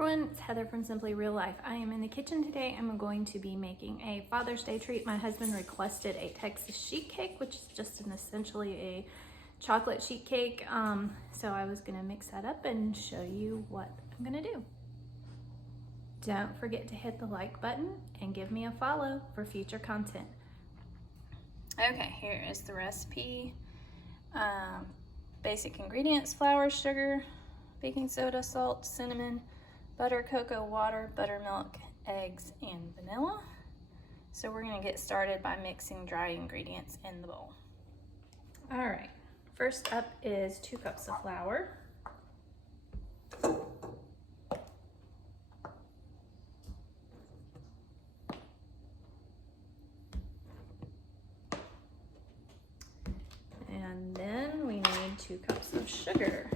everyone, it's Heather from Simply Real Life. I am in the kitchen today. I'm going to be making a Father's Day treat. My husband requested a Texas sheet cake, which is just essentially a chocolate sheet cake. So I was gonna mix that up and show you what I'm gonna do. Don't forget to hit the like button and give me a follow for future content. Okay, here is the recipe. Basic ingredients: flour, sugar, baking soda, salt, cinnamon, butter, cocoa, water, buttermilk, eggs, and vanilla. So we're gonna get started by mixing dry ingredients in the bowl. All right, first up is 2 cups of flour. And then we need 2 cups of sugar.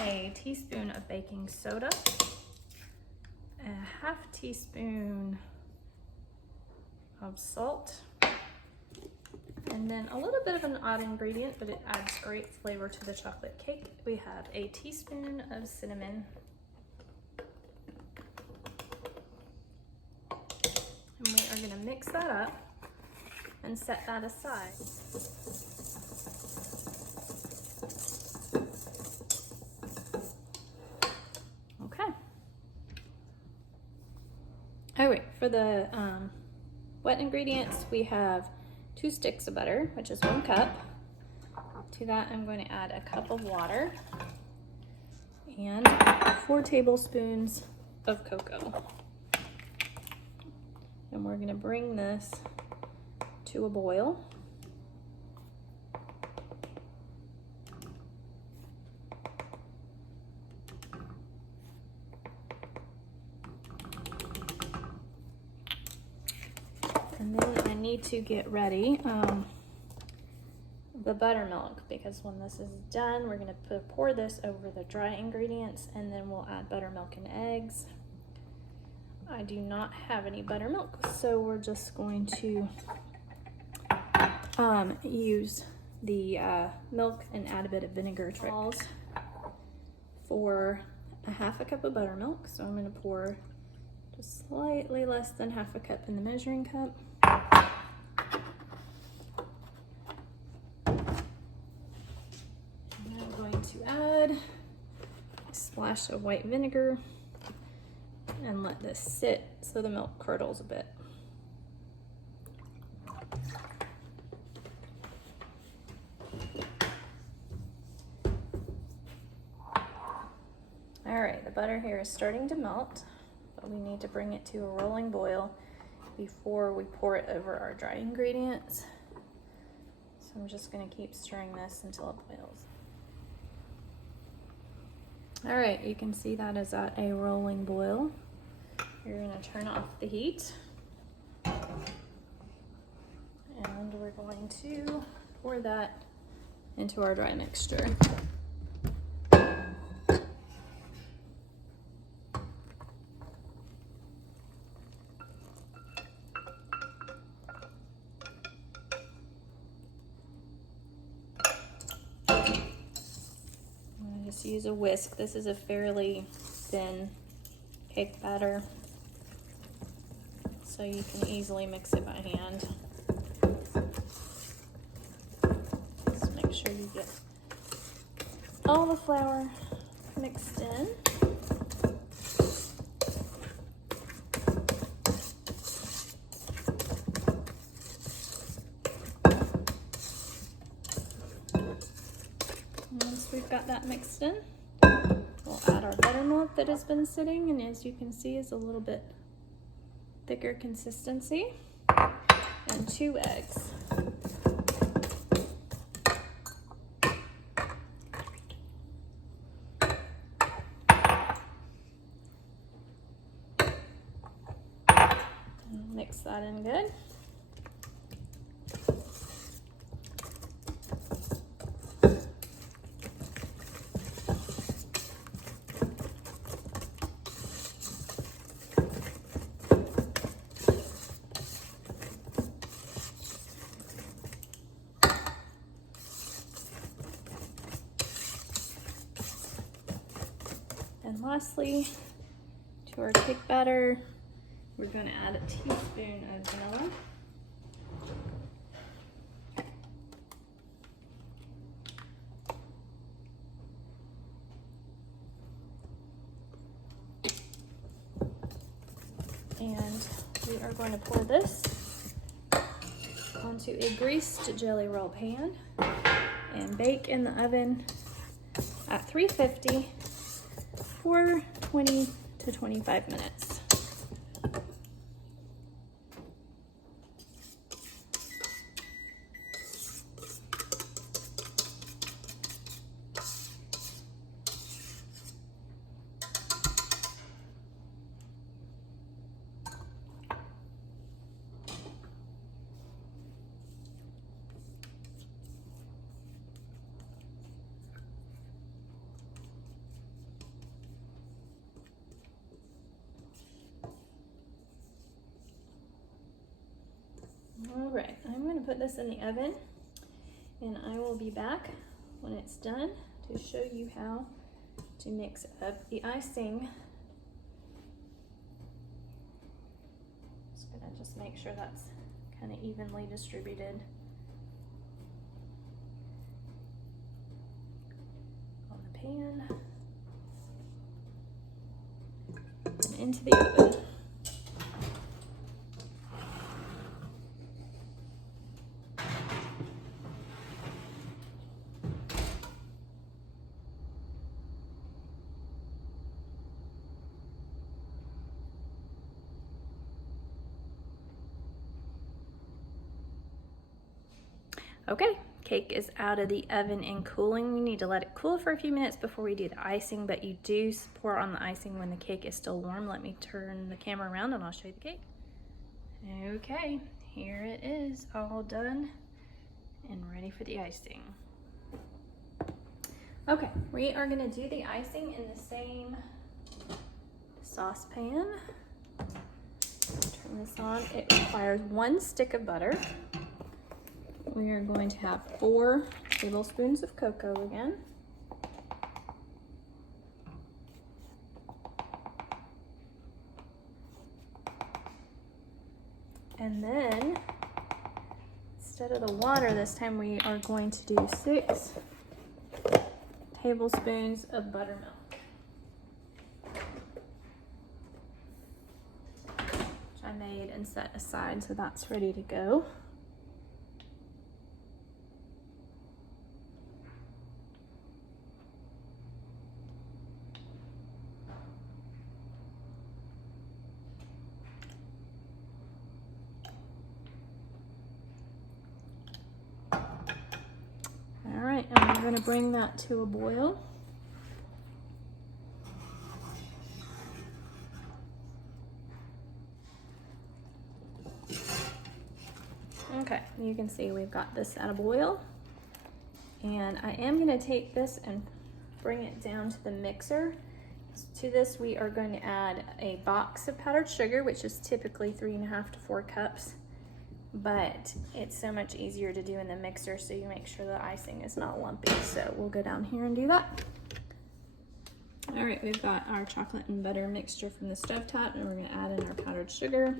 A teaspoon of baking soda, a ½ teaspoon of salt, and then a little bit of an odd ingredient, but it adds great flavor to the chocolate cake. We have a teaspoon of cinnamon, and we are going to mix that up and set that aside. All right, for the wet ingredients, we have 2 sticks of butter, which is 1 cup. To that, I'm going to add a cup of water and 4 tablespoons of cocoa. And we're going to bring this to a boil. And then I need to get ready the buttermilk, because when this is done, we're going to pour this over the dry ingredients, and then we'll add buttermilk and eggs. I do not have any buttermilk, so we're just going to use the milk and add a bit of vinegar for a ½ cup of buttermilk. So I'm going to pour just slightly less than ½ cup in the measuring cup. And I'm going to add a splash of white vinegar and let this sit so the milk curdles a bit. All right, the butter here is starting to melt, but we need to bring it to a rolling boil before we pour it over our dry ingredients. So I'm just going to keep stirring this until it boils. All right, you can see that is at a rolling boil. You're going to turn off the heat, and we're going to pour that into our dry mixture. Just use a whisk. This is a fairly thin cake batter, so you can easily mix it by hand. Just make sure you get all the flour mixed in. Once we've got that mixed in, we'll add our buttermilk that has been sitting, and as you can see is a little bit thicker consistency, and 2 eggs. mix that in good. And lastly, to our cake batter, we're going to add a teaspoon of vanilla. And we are going to pour this onto a greased jelly roll pan and bake in the oven at 350 for 20 to 25 minutes. All right, I'm going to put this in the oven and I will be back when it's done to show you how to mix up the icing. Just make sure that's kind of evenly distributed on the pan and into the oven. Okay, cake is out of the oven and cooling. We need to let it cool for a few minutes before we do the icing, but you do pour on the icing when the cake is still warm. Let me turn the camera around and I'll show you the cake. Okay, here it is, all done and ready for the icing. Okay, we are gonna do the icing in the same saucepan. Turn this on. It requires 1 stick of butter. We are going to have 4 tablespoons of cocoa again. And then, instead of the water, this time we are going to do 6 tablespoons of buttermilk. Which I made and set aside, so that's ready to go. And we're going to bring that to a boil. Okay, you can see we've got this at a boil. And I am going to take this and bring it down to the mixer. To this we are going to add a box of powdered sugar, which is typically 3.5 to 4 cups. But it's so much easier to do in the mixer, so you make sure the icing is not lumpy. So we'll go down here and do that. All right, we've got our chocolate and butter mixture from the stovetop, and we're going to add in our powdered sugar.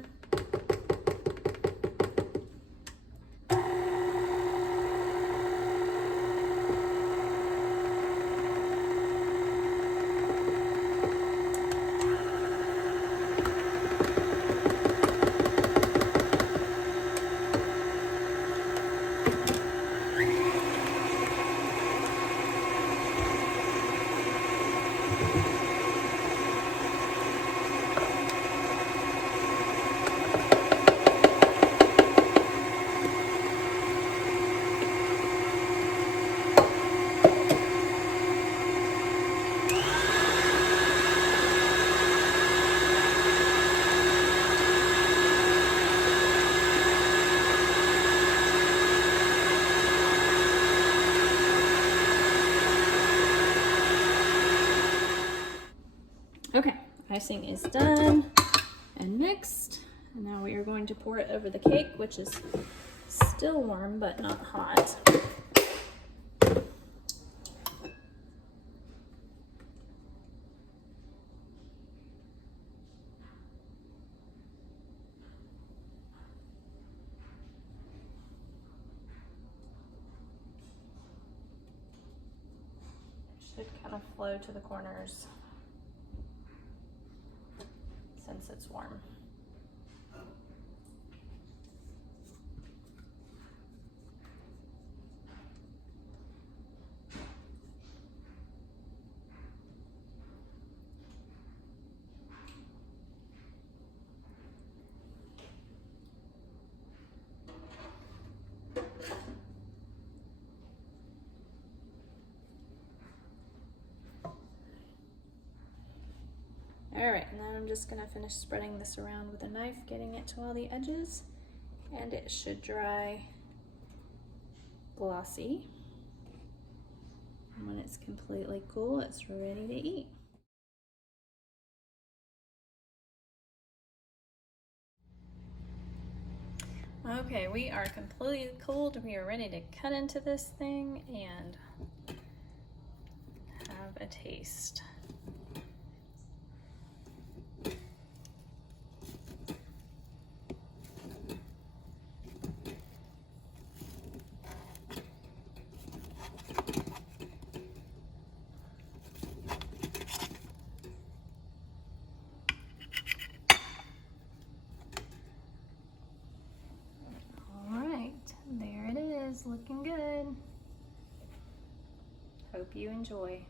icing is done and mixed. And now we are going to pour it over the cake, which is still warm but not hot. Should kind of flow to the corners since it's warm. All right, and then I'm just gonna finish spreading this around with a knife, getting it to all the edges, and it should dry glossy. And when it's completely cool, it's ready to eat. Okay, we are completely cooled. We are ready to cut into this thing and have a taste. There it is, looking good. Hope you enjoy.